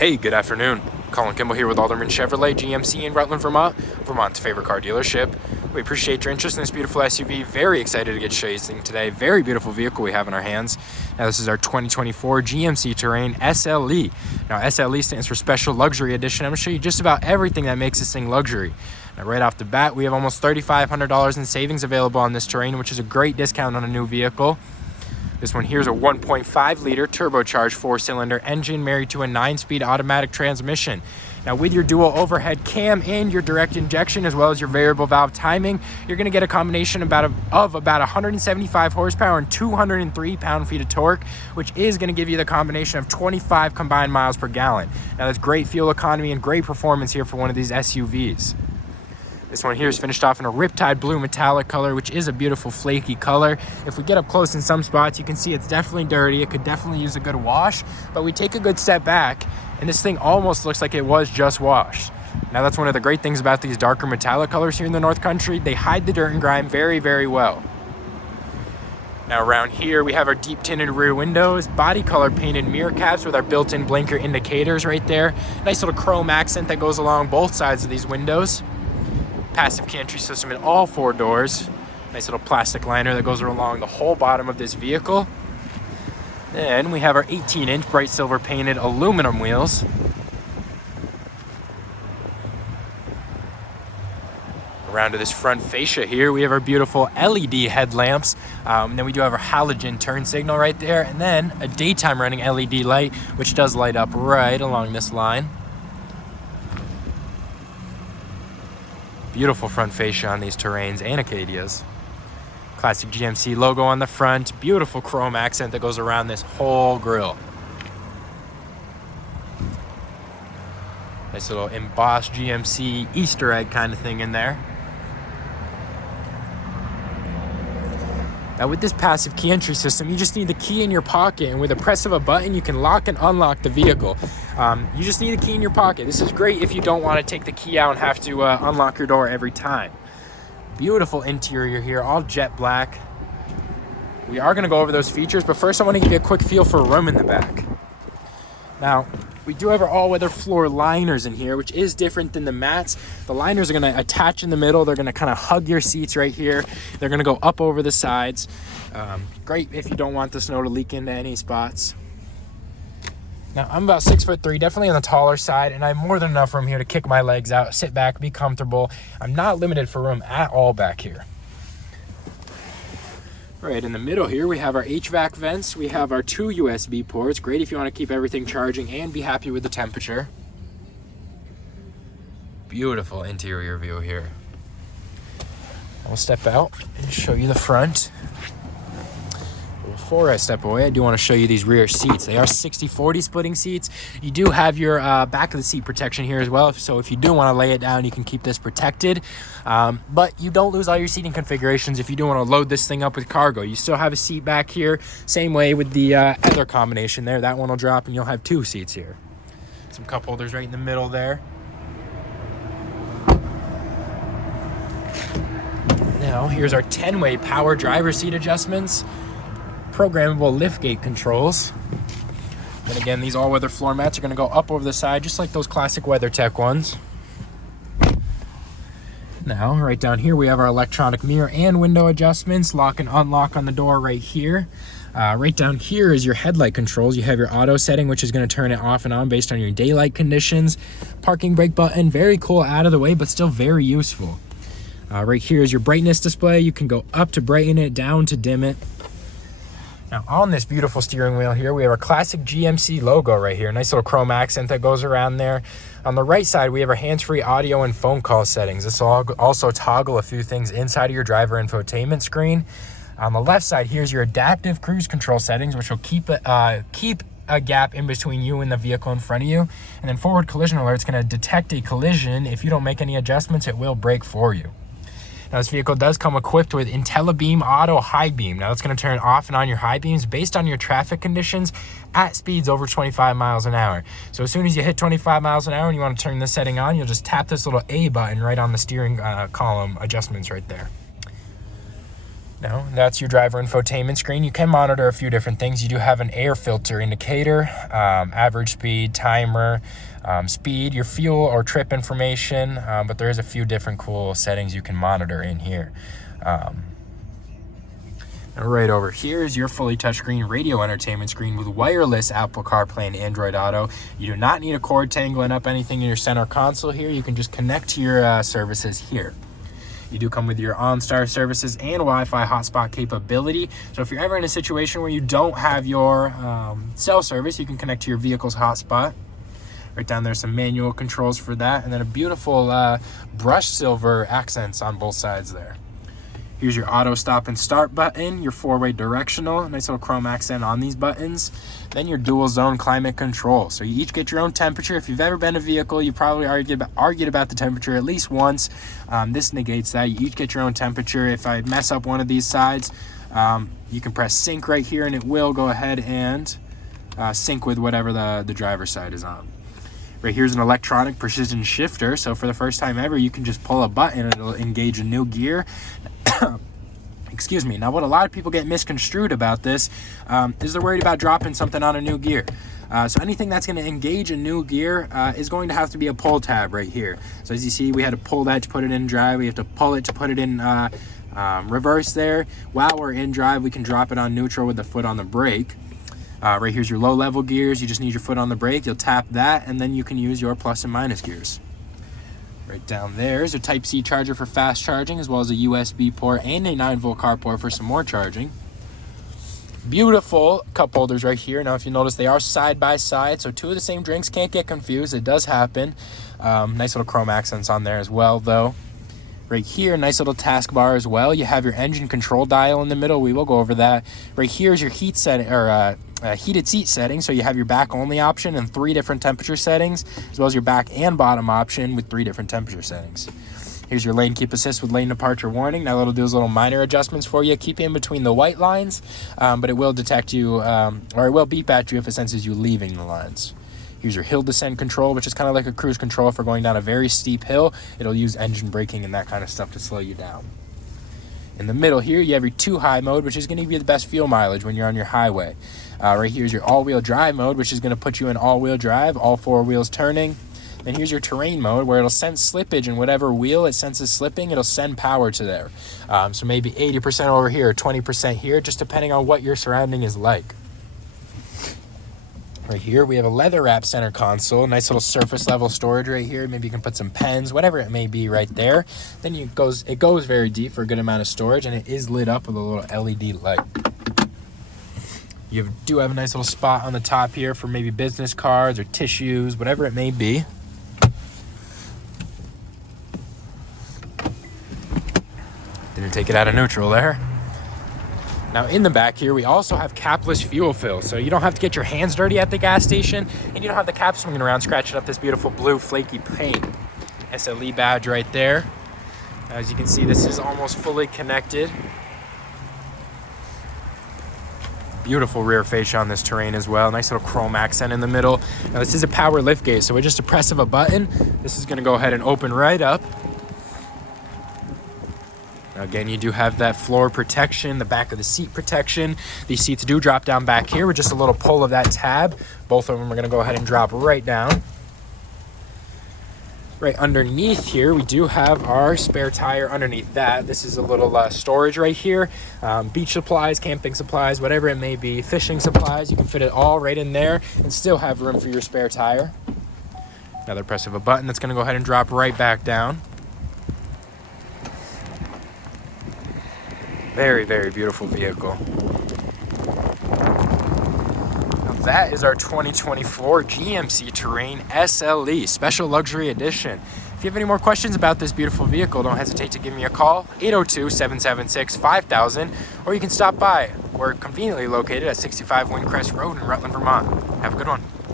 Hey, good afternoon. Colin Kimball here with Alderman Chevrolet GMC in Rutland, Vermont, Vermont's favorite car dealership. We appreciate your interest in this beautiful SUV. Very excited to get to show you this thing today. Very beautiful vehicle we have in our hands. Now, this is our 2024 GMC Terrain SLE. Now, SLE stands for Special Luxury Edition. I'm going to show you just about everything that makes this thing luxury. Now, right off the bat, we have almost $3,500 in savings available on this Terrain, which is a great discount on a new vehicle. This one here is a 1.5-liter turbocharged 4-cylinder engine married to a 9-speed automatic transmission. Now, with your dual overhead cam and your direct injection, as well as your variable valve timing, you're going to get a combination of about 175 horsepower and 203 pound-feet of torque, which is going to give you the combination of 25 combined miles per gallon. Now, that's great fuel economy and great performance here for one of these SUVs. This one here is finished off in a Riptide blue metallic color, which is a beautiful flaky color. If we get up close in some spots, you can see it's definitely dirty. It could definitely use a good wash, but we take a good step back and this thing almost looks like it was just washed. Now, that's one of the great things about these darker metallic colors here in the North Country. They hide the dirt and grime very, very well. Now, around here, we have our deep tinted rear windows, body color painted mirror caps with our built-in blinker indicators right there. Nice little chrome accent that goes along both sides of these windows. Passive key entry system in all 4 doors. Nice little plastic liner that goes along the whole bottom of this vehicle. Then we have our 18-inch bright silver painted aluminum wheels. Around to this front fascia here, we have our beautiful LED headlamps. Then we do have our halogen turn signal right there, and then a daytime running LED light, which does light up right along this line. Beautiful front fascia on these Terrains and Acadias. Classic GMC logo on the front. Beautiful chrome accent that goes around this whole grille. Nice little embossed GMC Easter egg kind of thing in there. Now, with this passive key entry system, you just need the key in your pocket, and with a press of a button, you can lock and unlock the vehicle. You just need a key in your pocket. This is great if you don't want to take the key out and have to unlock your door every time. Beautiful interior here, all jet black. We are going to go over those features, but first I want to give you a quick feel for room in the back. Now, we do have our all-weather floor liners in here, which is different than the mats. The liners are going to attach in the middle. They're going to kind of hug your seats right here. They're going to go up over the sides. Great if you don't want the snow to leak into any spots. Now, I'm about 6'3", definitely on the taller side, and I have more than enough room here to kick my legs out, sit back, be comfortable. I'm not limited for room at all back here. Right in the middle here, we have our HVAC vents. We have our 2 USB ports. Great if you want to keep everything charging and be happy with the temperature. Beautiful interior view here. I'll step out and show you the front. Before I step away, I do want to show you these rear seats. They are 60/40 splitting seats. You do have your back of the seat protection here as well, so if you do want to lay it down, you can keep this protected. But you don't lose all your seating configurations if you do want to load this thing up with cargo. You still have a seat back here, same way with the other combination there. That one will drop and you'll have 2 seats here. Some cup holders right in the middle there. Now, here's our 10-way power driver seat adjustments. Programmable liftgate controls. And again, these all-weather floor mats are going to go up over the side, just like those classic WeatherTech ones. Now, right down here, we have our electronic mirror and window adjustments. Lock and unlock on the door right here. Right down here is your headlight controls. You have your auto setting, which is going to turn it off and on based on your daylight conditions. Parking brake button, very cool, out of the way, but still very useful. Right here is your brightness display. You can go up to brighten it, down to dim it. Now, on this beautiful steering wheel here, we have our classic GMC logo right here. Nice little chrome accent that goes around there. On the right side, we have our hands-free audio and phone call settings. This will also toggle a few things inside of your driver infotainment screen. On the left side, here's your adaptive cruise control settings, which will keep a gap in between you and the vehicle in front of you. And then forward collision alert is going to detect a collision. If you don't make any adjustments, it will brake for you. Now, this vehicle does come equipped with IntelliBeam Auto High Beam. Now, it's going to turn off and on your high beams based on your traffic conditions at speeds over 25 miles an hour. So as soon as you hit 25 miles an hour and you want to turn this setting on, you'll just tap this little A button right on the steering column adjustments right there. Now, that's your driver infotainment screen. You can monitor a few different things. You do have an air filter indicator, average speed, timer, speed, your fuel or trip information, but there is a few different cool settings you can monitor in here. Right over here is your fully touchscreen radio entertainment screen with wireless Apple CarPlay and Android Auto. You do not need a cord tangling up anything in your center console here. You can just connect to your services here. You do come with your OnStar services and Wi-Fi hotspot capability. So if you're ever in a situation where you don't have your cell service, you can connect to your vehicle's hotspot. Right down there, some manual controls for that. And then a beautiful brushed silver accents on both sides there. Here's your auto stop and start button, your 4-way directional, nice little chrome accent on these buttons. Then your dual zone climate control. So you each get your own temperature. If you've ever been in a vehicle, you probably argued about the temperature at least once. This negates that. You each get your own temperature. If I mess up one of these sides, you can press sync right here and it will go ahead and sync with whatever the driver's side is on. Right here's an electronic precision shifter. So for the first time ever, you can just pull a button and it'll engage a new gear. Excuse me. Now, what a lot of people get misconstrued about this is they're worried about dropping something on a new gear. So anything that's going to engage a new gear is going to have to be a pull tab right here. So as you see, we had to pull that to put it in drive. We have to pull it to put it in reverse there. While we're in drive, we can drop it on neutral with the foot on the brake. Right here's your low level gears. You just need your foot on the brake. You'll tap that and then you can use your plus and minus gears. Right down there is a Type-C charger for fast charging, as well as a USB port and a 9-volt car port for some more charging. Beautiful cup holders right here. Now, if you notice, they are side by side, so two of the same drinks. Can't get confused. It does happen. Nice little chrome accents on there as well, though. Right here, nice little taskbar as well. You have your engine control dial in the middle. We will go over that. Right here is your heat setting, or heated seat setting. So you have your back only option and 3 different temperature settings, as well as your back and bottom option with 3 different temperature settings. Here's your lane keep assist with lane departure warning. Now it'll do those little minor adjustments for you. Keep in between the white lines, but it will detect you, or it will beep at you if it senses you leaving the lines. Here's your hill descent control, which is kind of like a cruise control for going down a very steep hill. It'll use engine braking and that kind of stuff to slow you down. In the middle here, you have your 2 high mode, which is going to give you the best fuel mileage when you're on your highway. Right here's your all-wheel drive mode, which is going to put you in all-wheel drive, all 4 wheels turning. Then here's your terrain mode, where it'll sense slippage, and whatever wheel it senses slipping, it'll send power to there. So maybe 80% over here, or 20% here, just depending on what your surrounding is like. Right here, we have a leather wrap center console, nice little surface level storage right here. Maybe you can put some pens, whatever it may be right there. Then it goes very deep for a good amount of storage, and it is lit up with a little LED light. You do have a nice little spot on the top here for maybe business cards or tissues, whatever it may be. Didn't take it out of neutral there. Now in the back here, we also have capless fuel fill. So you don't have to get your hands dirty at the gas station, and you don't have the cap swinging around scratching up this beautiful blue flaky paint. SLE badge right there. As you can see, this is almost fully connected. Beautiful rear fascia on this Terrain as well. Nice little chrome accent in the middle. Now this is a power lift gate, so with just a press of a button, this is gonna go ahead and open right up. Again, you do have that floor protection, the back of the seat protection. These seats do drop down back here with just a little pull of that tab. Both of them are going to go ahead and drop right down. Right underneath here, we do have our spare tire underneath that. This is a little storage right here. Beach supplies, camping supplies, whatever it may be, fishing supplies. You can fit it all right in there and still have room for your spare tire. Another press of a button that's going to go ahead and drop right back down. Very, very beautiful vehicle. Now that is our 2024 GMC Terrain SLE Special Luxury Edition. If you have any more questions about this beautiful vehicle, don't hesitate to give me a call, 802-776-5000, or you can stop by. We're conveniently located at 65 Windcrest Road in Rutland, Vermont. Have a good one.